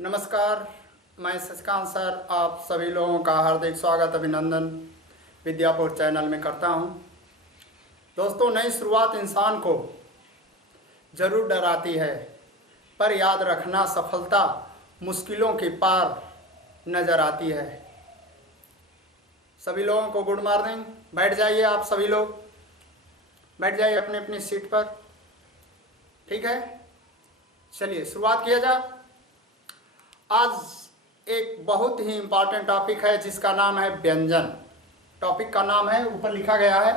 नमस्कार, मैं शशिकांत सर आप सभी लोगों का हार्दिक स्वागत अभिनंदन विद्यापुर चैनल में करता हूं। दोस्तों, नई शुरुआत इंसान को ज़रूर डराती है, पर याद रखना सफलता मुश्किलों के पार नज़र आती है। सभी लोगों को गुड मॉर्निंग। बैठ जाइए, आप सभी लोग बैठ जाइए अपनी अपनी सीट पर। ठीक है, चलिए शुरुआत किया जाए। आज एक बहुत ही इम्पॉर्टेंट टॉपिक है जिसका नाम है व्यंजन। टॉपिक का नाम है, ऊपर लिखा गया है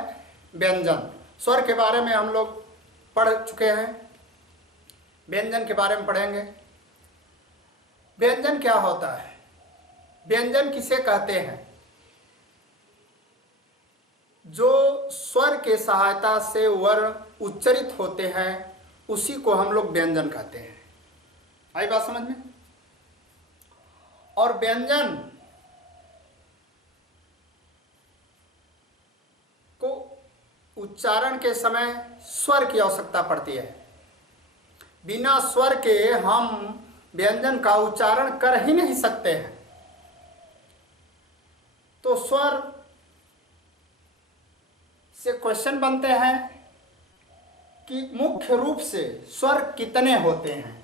व्यंजन। स्वर के बारे में हम लोग पढ़ चुके हैं, व्यंजन के बारे में पढ़ेंगे। व्यंजन क्या होता है, व्यंजन किसे कहते हैं? जो स्वर के सहायता से वर्ण उच्चारित होते हैं उसी को हम लोग व्यंजन कहते हैं। आई बात समझ में? और व्यंजन को उच्चारण के समय स्वर की आवश्यकता पड़ती है। बिना स्वर के हम व्यंजन का उच्चारण कर ही नहीं सकते हैं। तो स्वर से क्वेश्चन बनते हैं कि मुख्य रूप से स्वर कितने होते हैं।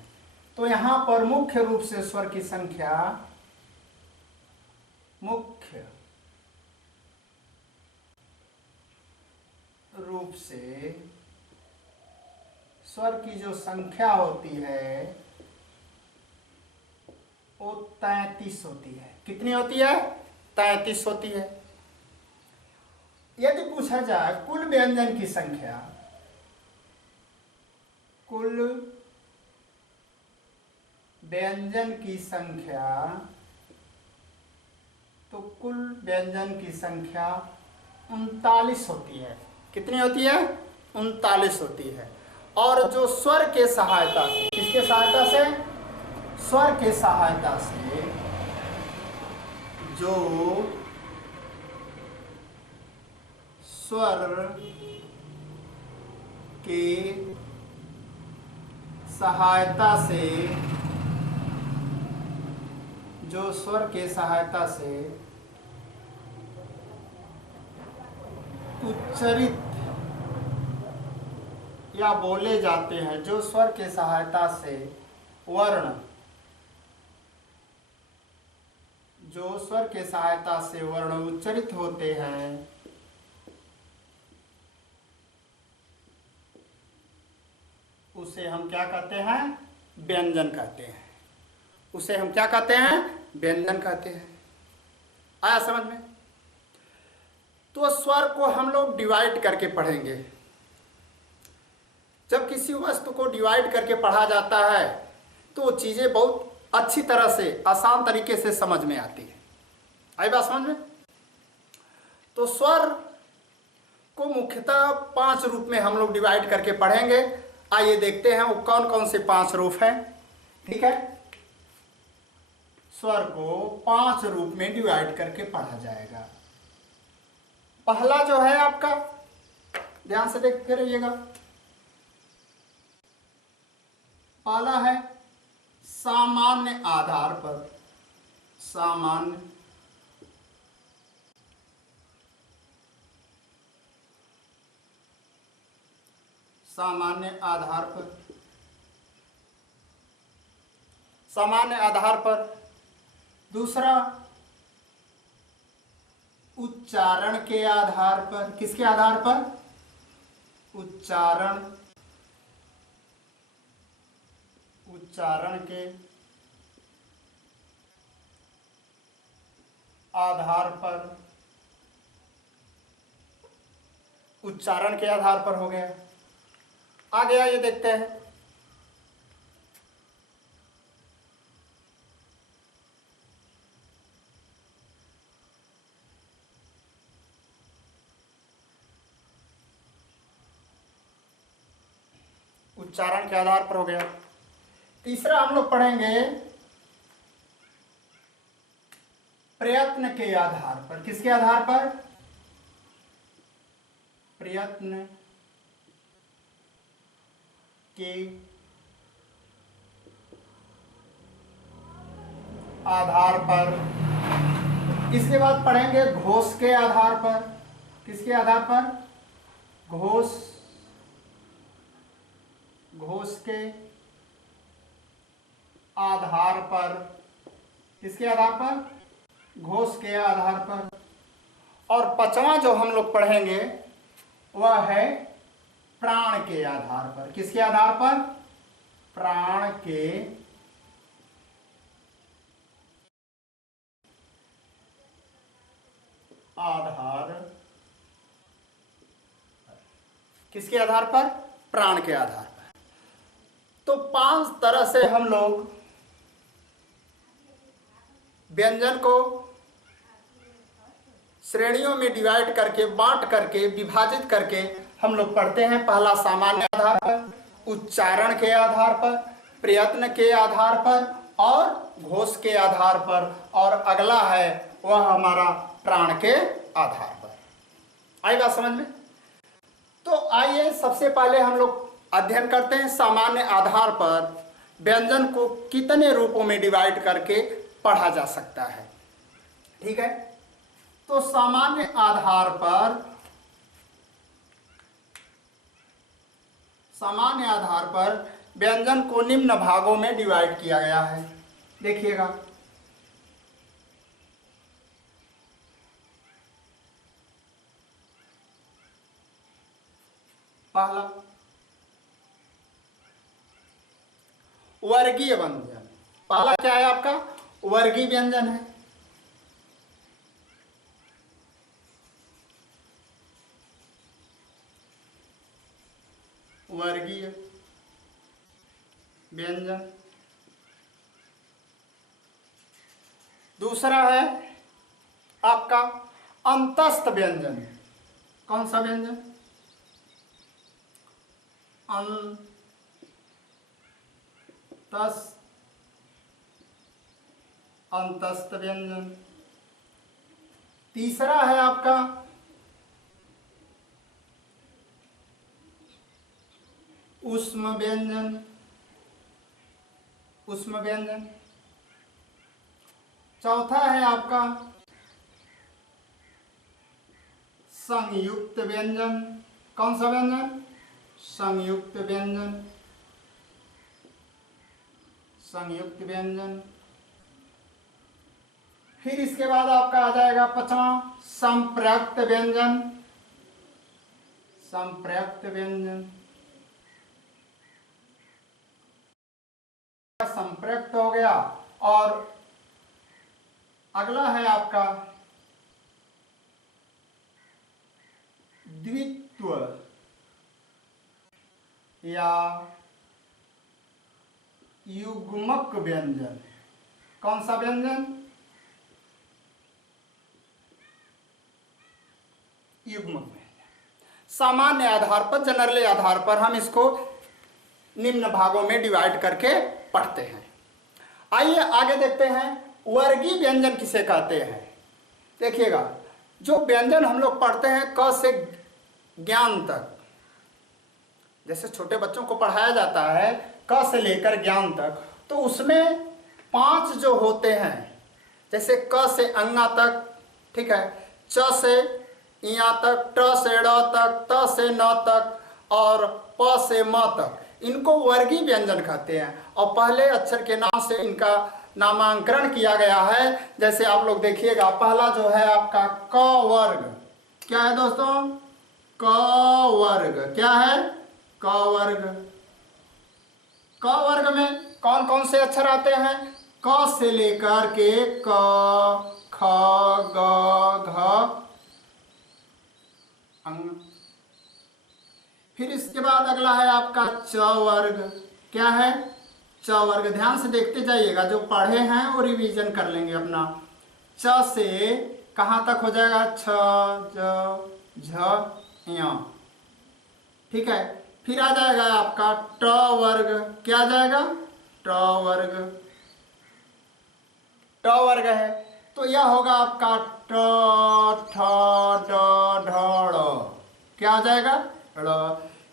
तो यहां पर मुख्य रूप से स्वर की संख्या, मुख्य रूप से स्वर की जो संख्या होती है वो 33 होती है। कितनी होती है? 33 होती है। यदि पूछा जाए कुल व्यंजन की संख्या, कुल व्यंजन की संख्या, तो कुल व्यंजन की संख्या 39 होती है। कितनी होती है? 39 होती है। और जो स्वर के सहायता से, किसके सहायता से? स्वर के सहायता से जो स्वर के सहायता से, जो स्वर के सहायता से उच्चारित या बोले जाते हैं, जो स्वर के सहायता से वर्ण, जो स्वर के सहायता से वर्ण उच्चारित होते हैं उसे हम क्या कहते हैं? व्यंजन कहते हैं। उसे हम क्या कहते हैं? व्यंजन कहते हैं। आया समझ में? तो स्वर को हम लोग डिवाइड करके पढ़ेंगे। जब किसी वस्तु को डिवाइड करके पढ़ा जाता है तो चीजें बहुत अच्छी तरह से, आसान तरीके से समझ में आती है। आई बात समझ में? तो स्वर को मुख्यतः 5 रूप में हम लोग डिवाइड करके पढ़ेंगे। आइए देखते हैं वो कौन कौन से 5 रूप हैं। ठीक है, स्वर को 5 रूप में डिवाइड करके पढ़ा जाएगा। पहला जो है आपका, ध्यान से देखते रहिएगा, पहला है सामान्य आधार पर। सामान्य सामान्य आधार पर, सामान्य आधार पर। दूसरा उच्चारण के आधार पर। किसके आधार पर? उच्चारण, उच्चारण के आधार पर, उच्चारण के आधार पर हो गया। आगे आइए देखते हैं। उच्चारण के आधार पर हो गया। तीसरा हम लोग पढ़ेंगे प्रयत्न के आधार पर। किसके आधार पर? प्रयत्न के आधार पर। इसके बाद पढ़ेंगे घोष के आधार पर। किसके आधार पर? घोष के आधार पर। किसके आधार पर? घोष के आधार पर। और पांचवा जो हम लोग पढ़ेंगे वह है प्राण के आधार पर। किसके आधार पर? प्राण के आधार। किसके आधार पर? प्राण के आधार पर। तो 5 तरह से हम लोग व्यंजन को श्रेणियों में डिवाइड करके, बांट करके, विभाजित करके हम लोग पढ़ते हैं। पहला सामान्य आधार पर, उच्चारण के आधार पर, प्रयत्न के आधार पर और घोष के आधार पर, और अगला है वह हमारा प्राण के आधार पर। आई बात समझ में? तो आइए सबसे पहले हम लोग अध्ययन करते हैं सामान्य आधार पर व्यंजन को कितने रूपों में डिवाइड करके पढ़ा जा सकता है। ठीक है, तो सामान्य आधार पर व्यंजन को निम्न भागों में डिवाइड किया गया है। देखिएगा, पहला वर्गीय व्यंजन। पहला क्या है आपका? वर्गीय व्यंजन है। वर्गीय व्यंजन। दूसरा है आपका अंतस्थ व्यंजन। कौन सा व्यंजन? अंतस्थ व्यंजन। तीसरा है आपका ऊष्म व्यंजन। चौथा है आपका संयुक्त व्यंजन। कौन सा व्यंजन? संयुक्त व्यंजन। फिर इसके बाद आपका आ जाएगा पांचवा संप्रयुक्त व्यंजन। संप्रयुक्त हो गया। और अगला है आपका द्वित्व या युग्मक व्यंजन। कौन सा व्यंजन? युग्मक व्यंजन। सामान्य आधार पर, जनरल आधार पर हम इसको निम्न भागों में डिवाइड करके पढ़ते हैं। आइए आगे देखते हैं वर्गीय व्यंजन किसे कहते हैं। देखिएगा, जो व्यंजन हम लोग पढ़ते हैं क से ज्ञान तक, जैसे छोटे बच्चों को पढ़ाया जाता है क से लेकर ज्ञान तक, तो उसमें 5 जो होते हैं, जैसे क से अंगा तक, ठीक है, च से इया तक, ट से ड़ तक, त से न तक और प से म तक, इनको वर्गीय व्यंजन कहते हैं। और पहले अक्षर के नाम से इनका नामांकन किया गया है। जैसे आप लोग देखिएगा, पहला जो है आपका क वर्ग। क्या है दोस्तों? क वर्ग। क्या है? क वर्ग। क वर्ग में कौन कौन से अक्षर आते हैं? क से लेकर के क, ख, ग, घ, अंग। फिर इसके बाद अगला है आपका च वर्ग। क्या है? च वर्ग। ध्यान से देखते जाइएगा, जो पढ़े हैं वो रिवीजन कर लेंगे अपना। च से कहाँ तक हो जाएगा? छ, ज, झ, य। ठीक है, फिर आ जाएगा आपका ट वर्ग। क्या आ जाएगा? ट वर्ग। ट वर्ग है तो यह होगा आपका ट, ठ, ड, ढ, ड़। क्या आ जाएगा? ड़।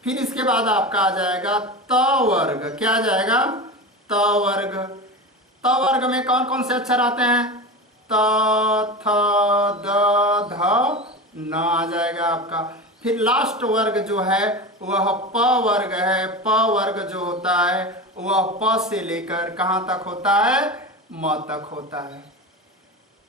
फिर इसके बाद आपका आ जाएगा त वर्ग। क्या आ जाएगा? त वर्ग। त वर्ग में कौन कौन से अक्षर आते हैं? त, थ, द, ध, न आ जाएगा आपका। फिर लास्ट वर्ग जो है वह प वर्ग है। प वर्ग जो होता है वह प से लेकर कहाँ तक होता है? म तक होता है।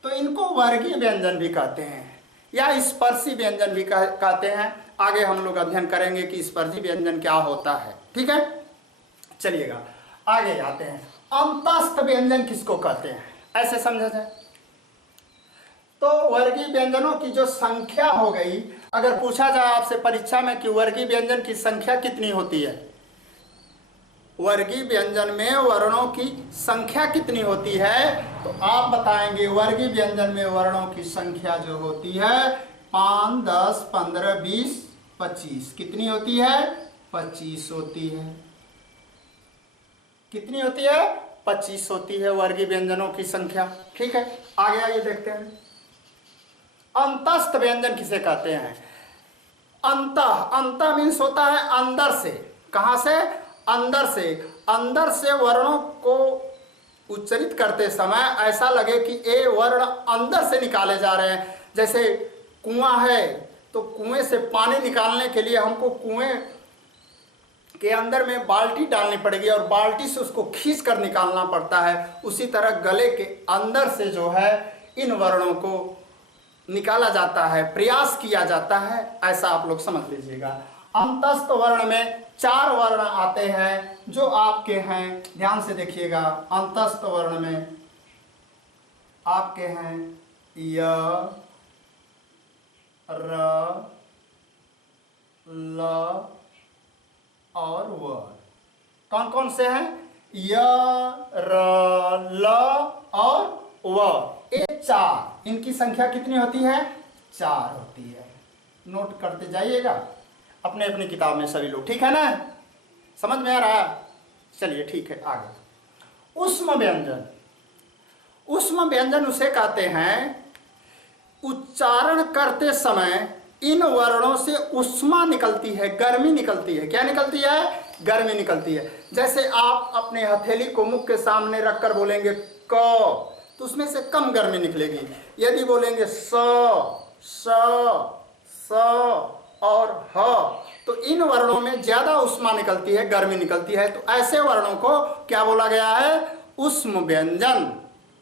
तो इनको वर्गीय व्यंजन भी कहते हैं या स्पर्शी व्यंजन भी कहते हैं। आगे हम लोग अध्ययन करेंगे कि स्पर्शी व्यंजन क्या होता है। ठीक है, चलिएगा आगे जाते हैं। अंतस्थ व्यंजन किसको कहते हैं, ऐसे समझा जाए तो वर्गीय व्यंजनों की जो संख्या हो गई, अगर पूछा जाए आपसे परीक्षा में कि वर्गीय व्यंजन की संख्या कितनी होती है, वर्गीय व्यंजन में वर्णों की संख्या कितनी होती है, तो आप बताएंगे वर्गीय व्यंजन में वर्णों की संख्या जो होती है 5, 10, 15, 20, 25। कितनी होती है? 25 होती है। कितनी होती है? 25 होती है वर्गीय व्यंजनों की संख्या। ठीक है, आगे आइए देखते हैं। अंतस्थ व्यंजन किसे कहते हैं? अंत मीन्स होता है अंदर से। कहां से? अंदर से। अंदर से वर्णों को उच्चारित करते समय ऐसा लगे कि ये वर्ण अंदर से निकाले जा रहे हैं। जैसे कुआं है तो कुएं से पानी निकालने के लिए हमको कुएं के अंदर में बाल्टी डालनी पड़ेगी और बाल्टी से उसको खींच कर निकालना पड़ता है। उसी तरह गले के अंदर से जो है इन वर्णों को निकाला जाता है, प्रयास किया जाता है, ऐसा आप लोग समझ लीजिएगा। अंतस्थ वर्ण में 4 वर्ण आते हैं जो आपके हैं, ध्यान से देखिएगा। अंतस्थ वर्ण में आपके हैं य, र, ल और व। कौन कौन से हैं? य, र, ल और व। ये 4, इनकी संख्या कितनी होती है? 4 होती है। नोट करते जाइएगा अपने अपनी किताब में सभी लोग। ठीक है ना, समझ में आ रहा? चलिए ठीक है आगे। उष्म व्यंजन। उष्म व्यंजन उसे कहते हैं उच्चारण करते समय इन वर्णों से उष्मा निकलती है, गर्मी निकलती है। क्या निकलती है? गर्मी निकलती है। जैसे आप अपने हथेली को मुख के सामने रखकर बोलेंगे क, तो उसमें से कम गर्मी निकलेगी। यदि बोलेंगे स, स और ह, तो इन वर्णों में ज्यादा उष्मा निकलती है, गर्मी निकलती है। तो ऐसे वर्णों को क्या बोला गया है? उष्म व्यंजन।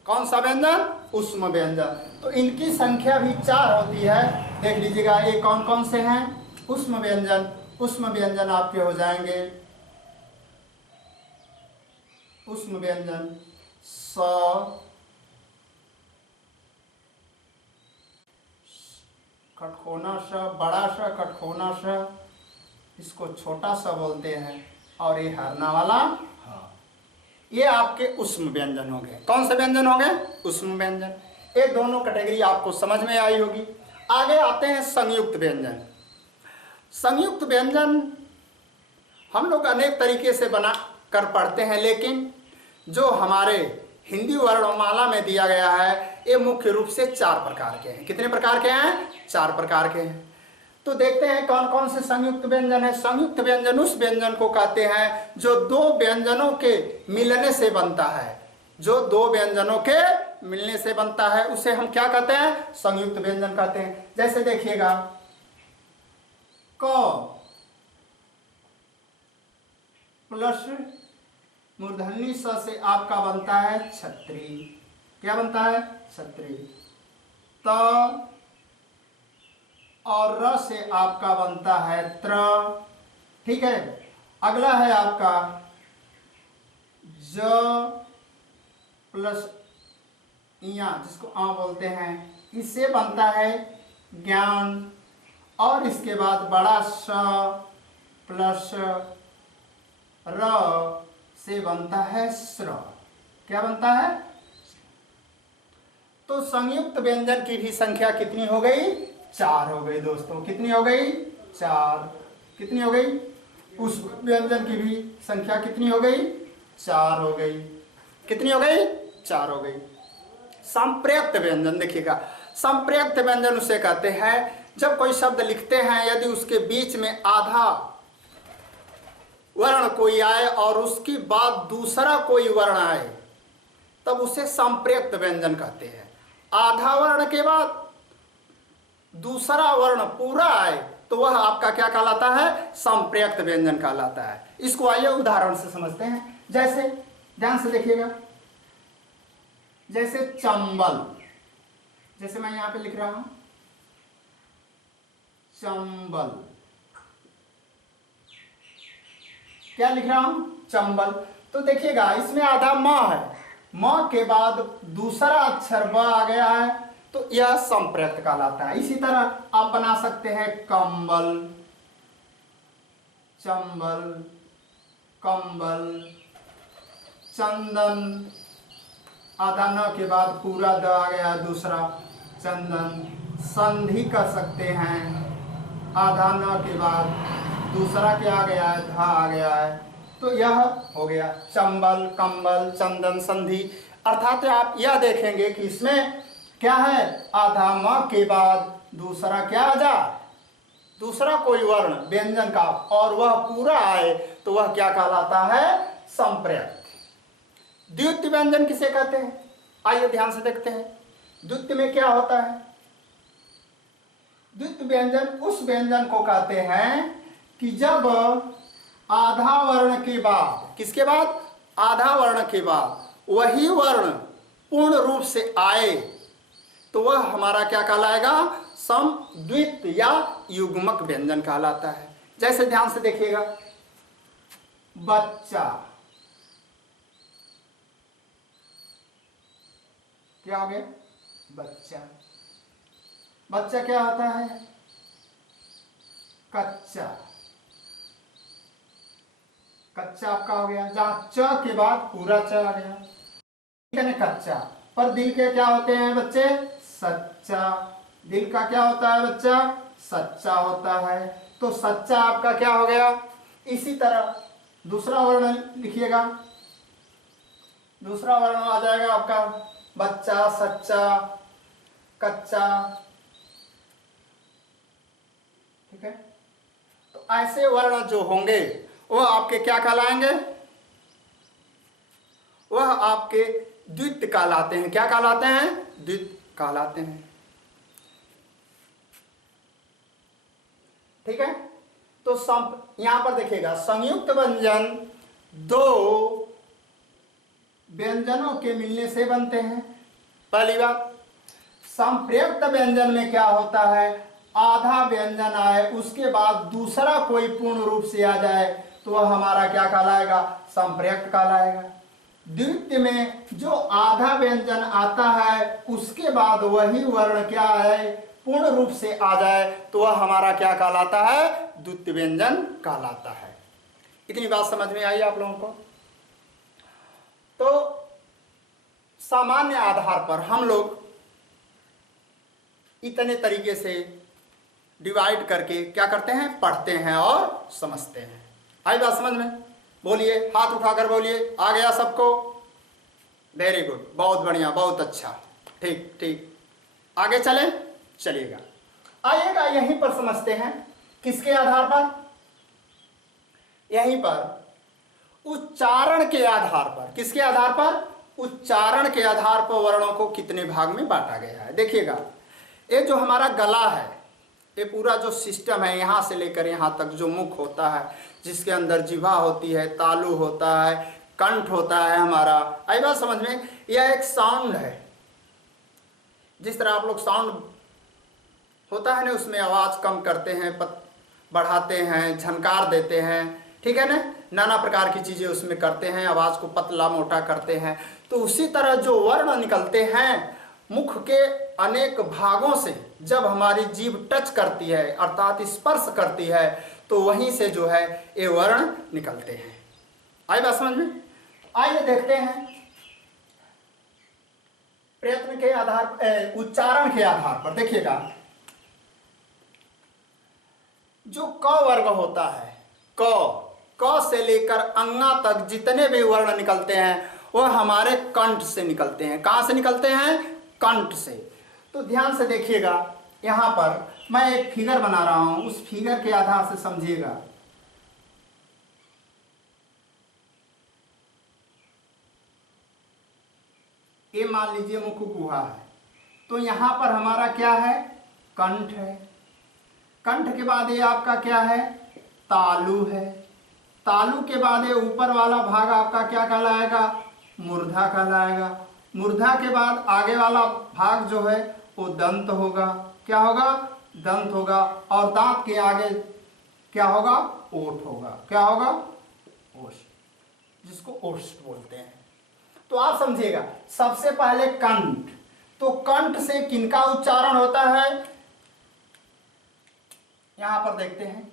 कौन सा व्यंजन? उष्म व्यंजन। तो इनकी संख्या भी 4 होती है। देख लीजिएगा ये कौन कौन से हैं उष्म व्यंजन। उष्म व्यंजन आपके हो जाएंगे उष्म व्यंजन स, खटखोना स, बड़ा स, खटखोना स, इसको छोटा सा बोलते हैं, और ये हरना वाला हाँ। ये आपके उष्म व्यंजन हो गए। कौन से व्यंजन हो गए? उष्म व्यंजन। ये दोनों कैटेगरी आपको समझ में आई होगी। आगे आते हैं संयुक्त व्यंजन। संयुक्त व्यंजन हम लोग अनेक तरीके से बना कर पढ़ते हैं, लेकिन जो हमारे हिंदी वर्णमाला में दिया गया है ये मुख्य रूप से 4 प्रकार के हैं। कितने प्रकार के हैं? 4 प्रकार के हैं। तो देखते हैं कौन कौन से संयुक्त व्यंजन है। संयुक्त व्यंजन उस व्यंजन को कहते हैं जो 2 व्यंजनों के मिलने से बनता है। जो 2 व्यंजनों के मिलने से बनता है उसे हम क्या कहते हैं? संयुक्त व्यंजन कहते हैं। जैसे देखिएगा क प्लस मूर्धन्य स से आपका बनता है छत्री। क्या बनता है? छत्री। त और र से आपका बनता है त्र। ठीक है, अगला है आपका ज प्लस इया, जिसको आ बोलते हैं, इससे बनता है ज्ञान। और इसके बाद बड़ा स प्लस र से बनता है स्र। क्या बनता है? तो संयुक्त व्यंजन की भी संख्या कितनी हो गई? 4 हो गई दोस्तों। कितनी हो गई? 4। कितनी हो गई? उस व्यंजन की भी संख्या कितनी हो गई? 4 हो गई। कितनी हो गई? 4 हो गई। संप्रयुक्त व्यंजन देखिएगा। संप्रयुक्त व्यंजन उसे कहते हैं जब कोई शब्द लिखते हैं, यदि उसके बीच में आधा वर्ण कोई आए और उसके बाद दूसरा कोई वर्ण आए, तब उसे संप्रयुक्त व्यंजन कहते हैं। आधा वर्ण के बाद दूसरा वर्ण पूरा आए तो वह आपका क्या कहलाता है? संप्रयुक्त व्यंजन कहलाता है। इसको आइए उदाहरण से समझते हैं। जैसे ध्यान से देखिएगा, जैसे चंबल, जैसे मैं यहां पे लिख रहा हूं चंबल, क्या लिख रहा हूं? चंबल। तो देखिएगा इसमें आधा म है, म के बाद दूसरा अक्षर ब आ गया है तो यह संप्रयुक्त कहलाता है। इसी तरह आप बना सकते हैं कंबल, चंबल, कंबल, चंदन, आधा न के बाद पूरा द आ गया दूसरा, चंदन। संधि कर सकते हैं, आधा न के बाद दूसरा क्या आ गया है? धा आ गया है, तो यह हो गया चंबल, कंबल, चंदन, संधि। अर्थात आप यह देखेंगे कि इसमें क्या है? आधा म के बाद दूसरा क्या आ जा? दूसरा कोई वर्ण व्यंजन का और वह पूरा आए तो वह क्या कहलाता है? संप्रयुक्त। द्वितीय व्यंजन किसे कहते हैं? आइए ध्यान से देखते हैं। द्वितीय में क्या होता है? द्वितीय व्यंजन उस व्यंजन को कहते हैं कि जब आधा वर्ण के बाद, किसके बाद? आधा वर्ण के बाद वही वर्ण पूर्ण रूप से आए तो वह हमारा क्या कहलाएगा? समद्वित या युग्मक व्यंजन कहलाता है। जैसे ध्यान से देखिएगा, बच्चा, क्या हो गया? बच्चा। बच्चा क्या होता है? कच्चा। कच्चा आपका हो गया, जहां च के बाद पूरा च आ गया, ठीक है ना? कच्चा। पर दिल के क्या होते हैं बच्चे? सच्चा। दिल का क्या होता है बच्चा? सच्चा होता है। तो सच्चा आपका क्या हो गया? इसी तरह दूसरा वर्ण लिखिएगा, दूसरा वर्ण आ जाएगा आपका बच्चा, सच्चा, कच्चा, ठीक है। तो ऐसे वर्ण जो होंगे वह आपके क्या कहलाएंगे? वह आपके द्वितीय कहलाते हैं। क्या कहलाते हैं? द्वितीय कहलाते हैं, ठीक है। तो यहां पर देखिएगा, संयुक्त व्यंजन दो व्यंजनों के मिलने से बनते हैं। पहली बात, संप्रयुक्त व्यंजन में क्या होता है? आधा व्यंजन आए उसके बाद दूसरा कोई पूर्ण रूप से आ जाए तो वह हमारा क्या कहलाएगा? संप्रयुक्त कहलाएगा। द्वितीय में जो आधा व्यंजन आता है उसके बाद वही वर्ण क्या है? पूर्ण रूप से आ जाए तो वह हमारा क्या कहलाता है? द्वितीय व्यंजन कहलाता है। इतनी बात समझ में आई आप लोगों को? तो सामान्य आधार पर हम लोग इतने तरीके से डिवाइड करके क्या करते हैं? पढ़ते हैं और समझते हैं। आई बात समझ में? बोलिए, हाथ उठाकर बोलिए, आ गया सबको? वेरी गुड, बहुत बढ़िया, बहुत अच्छा, ठीक ठीक। आगे चलें, चलिएगा, आइएगा यहीं पर समझते हैं। किसके आधार पर? यहीं पर उच्चारण के आधार पर। किसके आधार पर? उच्चारण के आधार पर वर्णों को कितने भाग में बांटा गया है। देखिएगा, ये जो हमारा गला है, ये पूरा जो सिस्टम है यहाँ से लेकर यहाँ तक जो मुख होता है, जिसके अंदर जिह्वा होती है, तालु होता है, कंठ होता है हमारा, आई बात समझ में? यह एक साउंड है। जिस तरह आप लोग साउंड होता है ना, उसमें आवाज़ कम करते हैं, बढ़ाते हैं, झनकार देते हैं, ठीक है ना, नाना प्रकार की चीज़ें उसमें करते हैं, आवाज़ को पतला मोटा करते हैं। तो उसी तरह जो वर्ण निकलते हैं मुख के अनेक भागों से, जब हमारी जीभ टच करती है अर्थात स्पर्श करती है तो वहीं से जो है ये वर्ण निकलते हैं। आई बात समझ में? आइए देखते हैं प्रयत्न के आधार, उच्चारण के आधार पर। देखिएगा, जो क वर्ग होता है, क से लेकर अंगा तक जितने भी वर्ण निकलते हैं वह हमारे कंठ से निकलते हैं। कहाँ से निकलते हैं? कंठ से। तो ध्यान से देखिएगा, यहाँ पर मैं एक फिगर बना रहा हूँ, उस फिगर के आधार से समझिएगा। ये मान लीजिए मुख गुहा है, तो यहाँ पर हमारा क्या है, कंठ है। कंठ के बाद ये आपका क्या है, तालु है। तालु के बाद ये ऊपर वाला भाग आपका क्या कहलाएगा, मूर्धा कहलाएगा। मूर्धा के बाद आगे वाला भाग जो है वो दंत होगा। क्या होगा, दंत होगा। और दांत के आगे क्या होगा, ओठ होगा। क्या होगा, ओष्ठ, जिसको ओष्ठ बोलते हैं। तो आप समझिएगा, सबसे पहले कंठ, तो कंठ से किनका उच्चारण होता है, यहां पर देखते हैं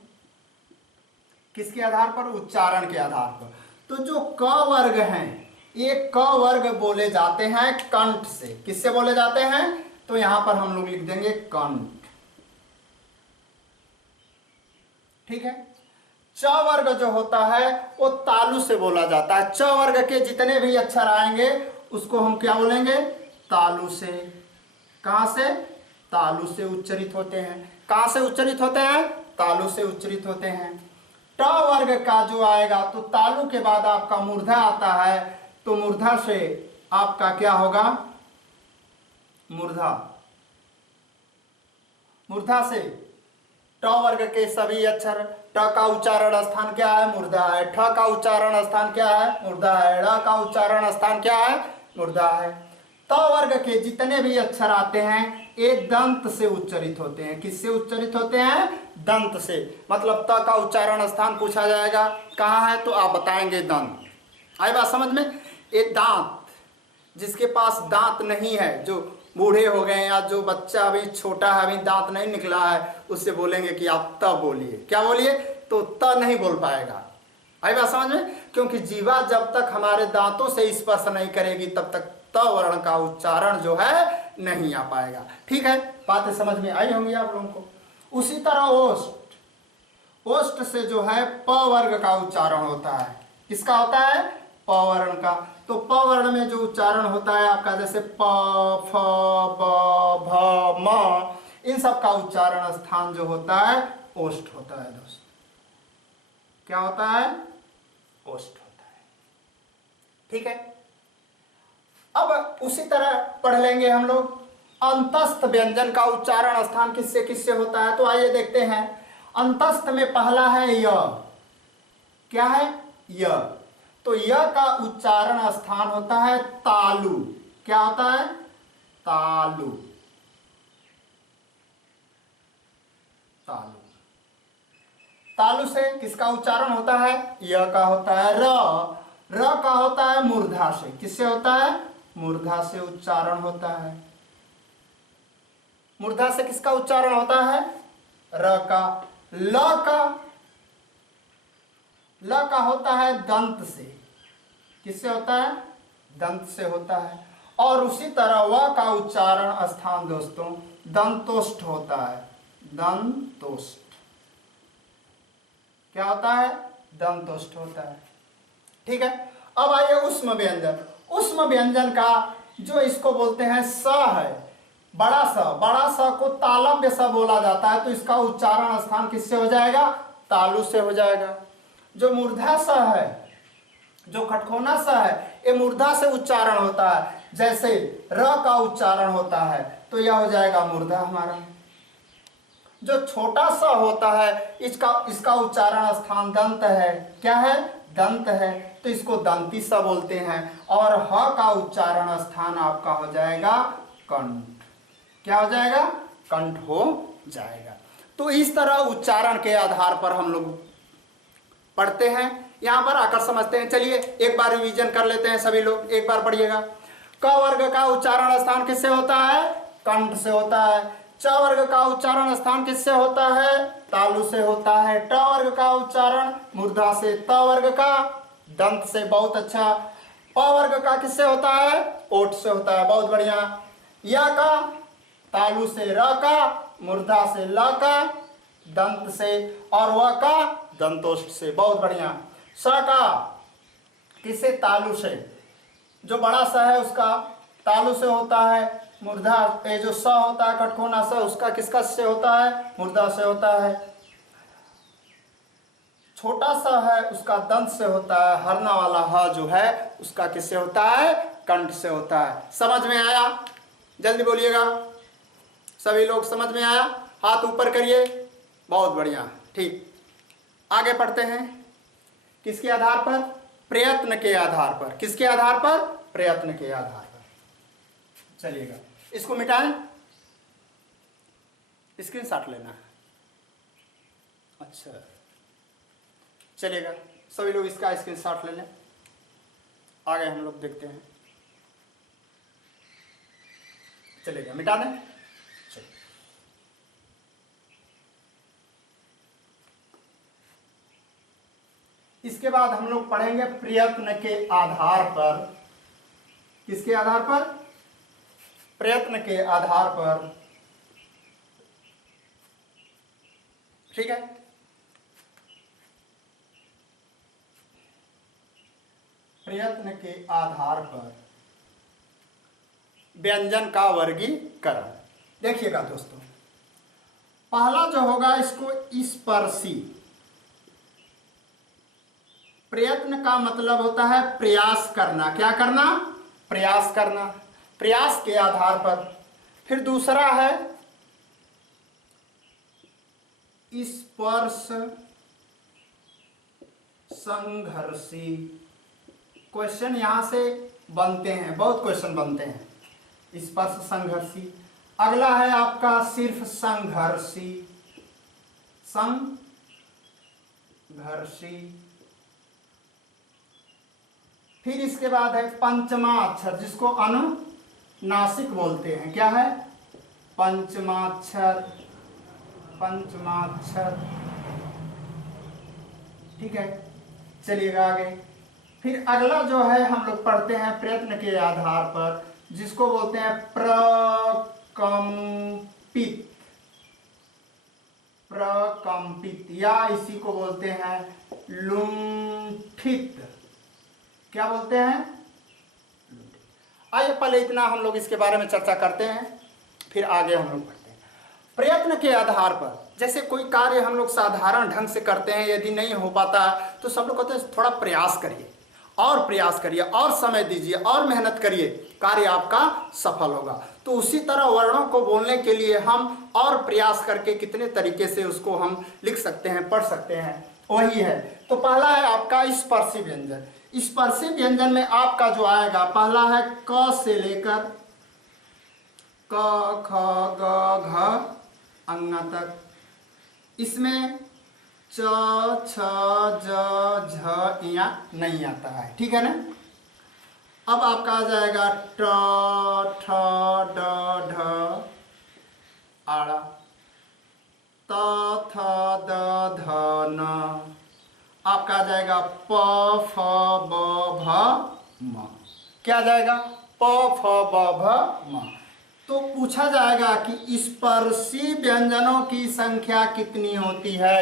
किसके आधार पर, उच्चारण के आधार पर। तो जो क वर्ग हैं, ये क वर्ग बोले जाते हैं कंठ से। किससे बोले जाते हैं, तो यहां पर हम लोग लिख देंगे कंठ। ठीक है। च वर्ग जो होता है वो तालु से बोला जाता है। च वर्ग के जितने भी अक्षर आएंगे उसको हम क्या बोलेंगे, तालु से। कहां से, तालु से उच्चरित होते हैं। कहां से उच्चरित होते हैं, तालु से उच्चरित होते हैं। ट वर्ग का जो आएगा तो तालु के बाद आपका मूर्धा आता है, तो मूर्धा से आपका क्या होगा, मूर्धा। मूर्धा से ट वर्ग के सभी अक्षर, ट का उच्चारण स्थान क्या है, मूर्धा है। ठ का उच्चारण स्थान क्या है, मूर्धा है। ड़ का उच्चारण स्थान क्या है, मूर्धा है। त वर्ग के जितने भी अक्षर आते हैं ये दंत से उच्चरित होते हैं। किससे उच्चरित होते हैं, दंत से। मतलब त का उच्चारण स्थान पूछा जाएगा कहाँ है, तो आप बताएंगे दंत। आई बात समझ में। ये दांत, जिसके पास दांत नहीं है, जो बूढ़े हो गए या जो बच्चा अभी छोटा है, अभी दांत नहीं निकला है, उससे बोलेंगे कि आप त बोलिए। क्या बोलिए, तो त नहीं बोल पाएगा। आई बात समझ में। क्योंकि जीवा जब तक हमारे दांतों से स्पर्श नहीं करेगी तब तक त वर्ण का उच्चारण जो है नहीं आ पाएगा। ठीक है, बातें समझ में आई होंगी आप लोगों को। उसी तरह ओष्ठ, ओष्ठ से जो है प वर्ग का उच्चारण होता है। किसका होता है, प वर्ण का। तो प वर्ण में जो उच्चारण होता है आपका, जैसे प, फ, ब, भ, म, इन सब का उच्चारण स्थान जो होता है ओष्ठ होता है दोस्त। क्या होता है, ओष्ठ होता है। ठीक है। अब उसी तरह पढ़ लेंगे हम लोग अंतस्थ व्यंजन का उच्चारण स्थान किससे किससे होता है। तो आइए देखते हैं। अंतस्थ में पहला है य। क्या है, य। तो य का उच्चारण स्थान होता है तालु। क्या होता है, तालु। तालु। तालु से किसका उच्चारण होता है, य का होता है। र, र का होता है मूर्धा से। किससे होता है, मूर्धा से उच्चारण होता है। मूर्धा से किसका उच्चारण होता है, र का। ल का, ल का होता है दंत से। किससे होता है, दंत से होता है। और उसी तरह व का उच्चारण स्थान दोस्तों दंतोष्ठ होता है। दंतोष्ठ। क्या होता है, दंतोष्ठ होता है। ठीक है। अब आइए उष्म व्यंजन। उष्म व्यंजन का जो इसको बोलते हैं स है, बड़ा स। बड़ा स को तालव्य स बोला जाता है, तो इसका उच्चारण स्थान किससे हो जाएगा, तालु से हो जाएगा। जो मूर्धा स है, जो खटखोना स है, ये मूर्धा से उच्चारण होता है। जैसे र का उच्चारण होता है तो यह हो जाएगा मूर्धा हमारा। जो छोटा सा होता है इसका उच्चारण स्थान दंत है। क्या है, दंत है, तो इसको दंती सा बोलते हैं। और ह का उच्चारण स्थान आपका हो जाएगा कंठ। क्या हो जाएगा, कंठ हो जाएगा। तो इस तरह उच्चारण के आधार पर हम लोग पढ़ते हैं। यहां पर आकर समझते हैं। चलिए एक बार रिवीजन कर लेते हैं सभी लोग, एक बार पढ़िएगा। क वर्ग का उच्चारण स्थान किससे होता है, कंठ से होता है। च वर्ग का उच्चारण स्थान किससे होता है, तालु से होता है। ट वर्ग का उच्चारण मूर्धा से। त वर्ग का दंत से। बहुत अच्छा। प वर्ग का किससे होता है, ओठ से होता है। बहुत बढ़िया। या का तालु से। र का मूर्धा से। ल का दंत से। और व का दंतोष्ठ से। बहुत बढ़िया। स का किससे, तालु से। जो बड़ा स है उसका तालु से होता है। मूर्धा, ये जो स होता है खटखोना स, उसका किसका से होता है, मूर्धा से होता है। छोटा सा है उसका दंत से होता है। हरना वाला ह जो है उसका किससे होता है, कंठ से होता है। समझ में आया? जल्दी बोलिएगा। सभी लोग समझ में आया? हाथ ऊपर करिए। बहुत बढ़िया, ठीक। आगे पढ़ते हैं। किसके आधार पर? प्रयत्न के आधार पर। किसके आधार पर? प्रयत्न के आधार पर। चलिएगा, इसको मिटाएं, स्क्रीनशॉट लेना है। अच्छा, चलिएगा, सभी लोग इसका स्क्रीनशॉट ले लें। आगे हम लोग देखते हैं। चलिएगा, मिटा दें। चलिए, इसके बाद हम लोग पढ़ेंगे प्रयत्न के आधार पर। किसके आधार पर? प्रयत्न के आधार पर। ठीक है, प्रयत्न के आधार पर व्यंजन का वर्गीकरण। देखिएगा दोस्तों, पहला जो होगा इसको स्पर्शी। प्रयत्न का मतलब होता है प्रयास करना। क्या करना? प्रयास करना, प्रयास के आधार पर। फिर दूसरा है स्पर्श संघर्षी। क्वेश्चन यहां से बनते हैं, बहुत क्वेश्चन बनते हैं। स्पर्श संघर्षी। अगला है आपका सिर्फ संघर्षी। संघर्षी। फिर इसके बाद है पंचमा अक्षर, जिसको अनुनासिक बोलते हैं। क्या है? पंचमाक्षर। पंचमाक्षर, ठीक है। चलिएगा आगे। फिर अगला जो है हम लोग पढ़ते हैं प्रयत्न के आधार पर, जिसको बोलते हैं प्रकंपित। प्रकंपित, या इसी को बोलते हैं लुंठित। क्या बोलते हैं? आइए पहले इतना हम लोग इसके बारे में चर्चा करते हैं, फिर आगे हम लोग पढ़ते हैं। प्रयत्न के आधार पर, जैसे कोई कार्य हम लोग साधारण ढंग से करते हैं, यदि नहीं हो पाता तो सब लोग कहते हैं थोड़ा प्रयास करिए, और प्रयास करिए, और समय दीजिए, और मेहनत करिए, कार्य आपका सफल होगा। तो उसी तरह वर्णों को बोलने के लिए हम और प्रयास करके कितने तरीके से उसको हम लिख सकते हैं, पढ़ सकते हैं, वही है। तो पहला है आपका स्पर्शी व्यंजन। स्पर्शी व्यंजन में आपका जो आएगा, पहला है क से लेकर क ख ग घ अंगा तक। इसमें च छ ज झ या नहीं आता है, ठीक है ना। अब आपका आ जाएगा ट ठ ड ढ आड़ा, त थ द ध न। आपका आ जाएगा प फ ब भ म। क्या आ जाएगा? प फ ब भ म। तो पूछा जाएगा कि स्पर्शी व्यंजनों की संख्या कितनी होती है?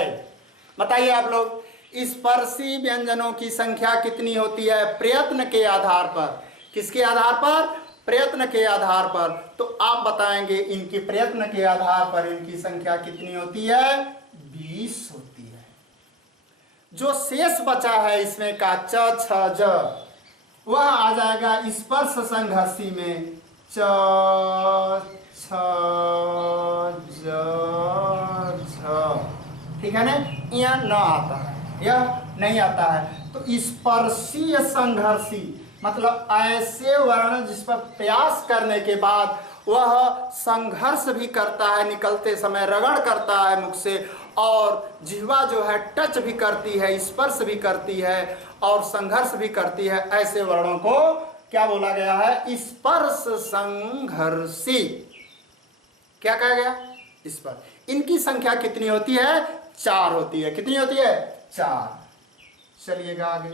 बताइए आप लोग, स्पर्शी व्यंजनों की संख्या कितनी होती है प्रयत्न के आधार पर? किसके आधार पर? प्रयत्न के आधार पर। तो आप बताएंगे इनकी प्रयत्न के आधार पर इनकी संख्या कितनी होती है? 20 होती है। जो शेष बचा है इसमें का च छ ज, वह आ जाएगा स्पर्श संघर्षी में च छ ज झ, ठीक है ना। यह न आता है, यह नहीं आता है। तो स्पर्शीय संघर्षी मतलब ऐसे वर्ण जिस पर प्रयास करने के बाद वह संघर्ष भी करता है, निकलते समय रगड़ करता है मुख से, और जिह्वा जो है टच भी करती है, स्पर्श भी करती है, और संघर्ष भी करती है। ऐसे वर्णों को क्या बोला गया है? स्पर्श संघर्षी। क्या कहा गया? स्पर्श। इनकी संख्या कितनी होती है? 4 होती है। कितनी होती है? 4। चलिएगा आगे।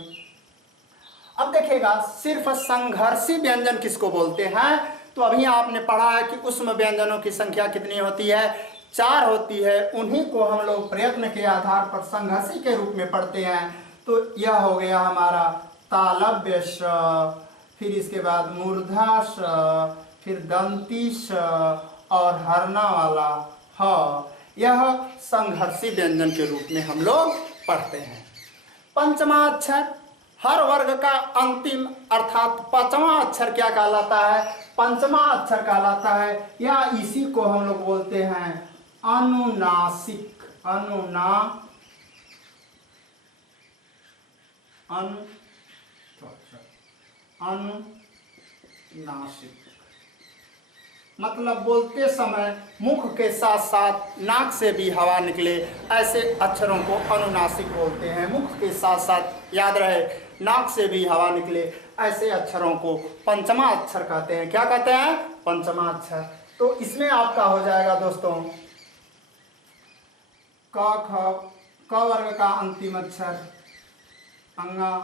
अब देखिएगा सिर्फ संघर्षी व्यंजन किसको बोलते हैं? तो अभी आपने पढ़ा है कि उसमें व्यंजनों की संख्या कितनी होती है? 4 होती है। उन्हीं को हम लोग प्रयत्न के आधार पर संघर्षी के रूप में पढ़ते हैं। तो यह हो गया हमारा तालव्य श, फिर इसके बाद मूर्धा श, फिर दंती श और हरना वाला ह। यह संघर्षी व्यंजन के रूप में हम लोग पढ़ते हैं। पंचमा अक्षर, हर वर्ग का अंतिम अर्थात पांचवा अक्षर क्या कहलाता है? पंचमा अक्षर कहलाता है, या इसी को हम लोग बोलते हैं अनुनासिक। अनुनासिक मतलब बोलते समय मुख के साथ साथ नाक से भी हवा निकले, ऐसे अक्षरों को अनुनासिक बोलते हैं। मुख के साथ साथ, याद रहे, नाक से भी हवा निकले, ऐसे अक्षरों को पंचमा अक्षर कहते हैं। क्या कहते हैं? पंचमा अक्षर। तो इसमें आपका हो जाएगा दोस्तों क वर्ग का अंतिम अक्षर अंगा,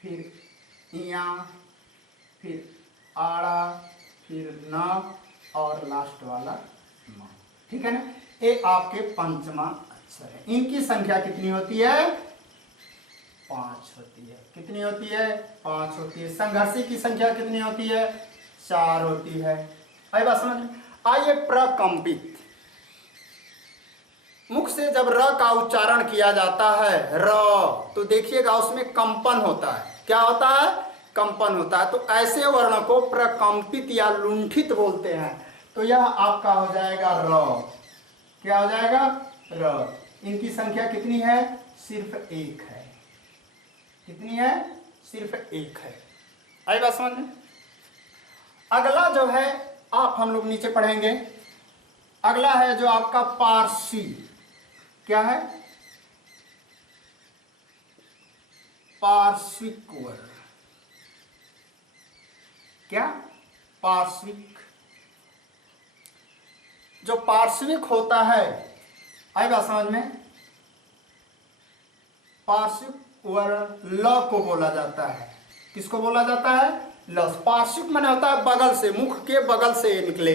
फिर इया, फिर आड़ा, फिर न और लास्ट वाला म। ठीक है ना? ये आपके पंचमा अक्षर है। इनकी संख्या कितनी होती है? 5 होती है। कितनी होती है? 5 होती है। संघर्षी की संख्या कितनी होती है? 4 होती है। आई बात समझ में? आइए प्रकंपित। मुख से जब र का उच्चारण किया जाता है, र, तो देखिएगा उसमें कंपन होता है। क्या होता है? कंपन होता है। तो ऐसे वर्ण को प्रकंपित या लुंठित बोलते हैं। तो यह आपका हो जाएगा र। क्या हो जाएगा? र। इनकी संख्या कितनी है? सिर्फ 1 है। कितनी है? सिर्फ 1 है। आई बात समझ में? अगला जो है आप हम लोग नीचे पढ़ेंगे। अगला है जो आपका पारसी। क्या है? पार्श्विक वर्ण। क्या? पार्श्विक। जो पार्श्विक होता है, आई बात समझ में? पार्श्विक वर्ण ल को बोला जाता है। किसको बोला जाता है? ल। पार्श्विक माने होता है बगल से, मुख के बगल से निकले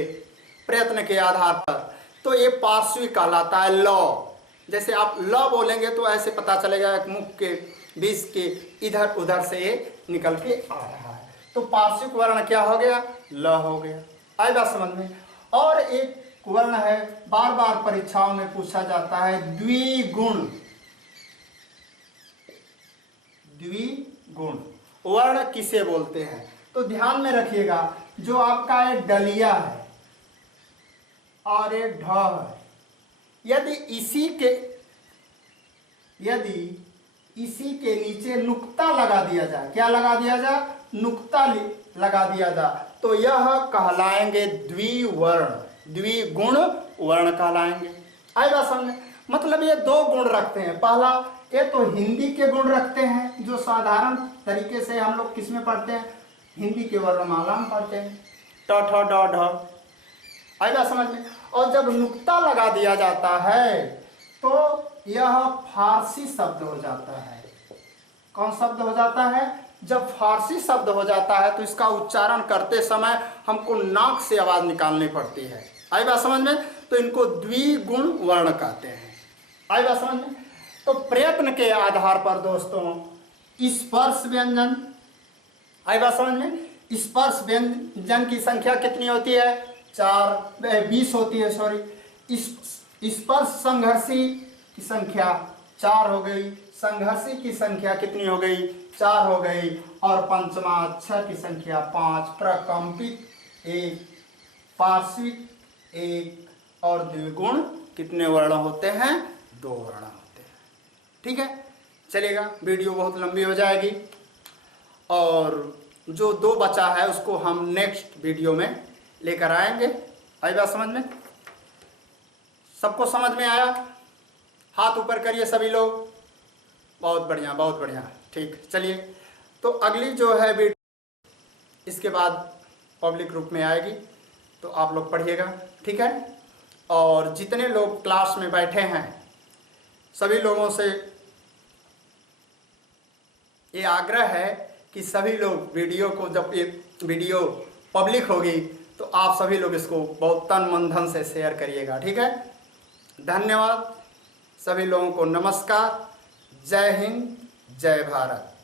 प्रयत्न के आधार पर, तो ये पार्श्विक कहलाता है। ल। जैसे आप ल बोलेंगे तो ऐसे पता चलेगा मुख के बीच के इधर उधर से ये निकल के आ रहा है। तो पार्श्विक वर्ण क्या हो गया? ल हो गया। आई बात समझ में? और एक वर्ण है, बार बार परीक्षाओं में पूछा जाता है, द्विगुण। द्विगुण वर्ण किसे बोलते हैं? तो ध्यान में रखिएगा, जो आपका ये डलिया है और ये ढ है, यदि इसी के नीचे नुक्ता लगा दिया जाए, क्या लगा दिया जाए? नुक्ता लगा दिया जाए, तो यह कहलाएंगे द्विवर्ण, द्विगुण वर्ण कहलाएंगे। आई बात समझ में? मतलब ये 2 गुण रखते हैं। पहला, ये तो हिंदी के गुण रखते हैं, जो साधारण तरीके से हम लोग किस में पढ़ते हैं? हिंदी के वर्णमाला में पढ़ते हैं, ट ठ ड ढ। आई बात समझ में? और जब नुक्ता लगा दिया जाता है तो यह फारसी शब्द हो जाता है। कौन शब्द हो जाता है? जब फारसी शब्द हो जाता है तो इसका उच्चारण करते समय हमको नाक से आवाज निकालनी पड़ती है। आई बात समझ में? तो इनको द्विगुण वर्ण कहते हैं। आई बात समझ में? तो प्रयत्न के आधार पर दोस्तों स्पर्श व्यंजन, आई बात समझ में? स्पर्श व्यंजन की संख्या कितनी होती है? 20 होती है। सॉरी, स्पर्श संघर्षी की संख्या 4 हो गई। संघर्षी की संख्या कितनी हो गई? 4 हो गई। और पंचमा अक्षर की संख्या 5। प्रकंपित 1, पार्श्विक 1 और द्विगुण कितने वर्ण होते हैं? 2 वर्ण होते हैं। ठीक है, चलेगा। वीडियो बहुत लंबी हो जाएगी और जो 2 बचा है उसको हम नेक्स्ट वीडियो में लेकर आएंगे। आई बात समझ में? सबको समझ में आया? हाथ ऊपर करिए सभी लोग। बहुत बढ़िया, बहुत बढ़िया। ठीक, चलिए। तो अगली जो है वीडियो इसके बाद पब्लिक रूप में आएगी, तो आप लोग पढ़िएगा। ठीक है? और जितने लोग क्लास में बैठे हैं सभी लोगों से ये आग्रह है कि सभी लोग वीडियो को, जब ये वीडियो पब्लिक होगी तो आप सभी लोग इसको बहुत तन मन धन से शेयर करिएगा। ठीक है? धन्यवाद सभी लोगों को। नमस्कार। जय हिंद, जय भारत।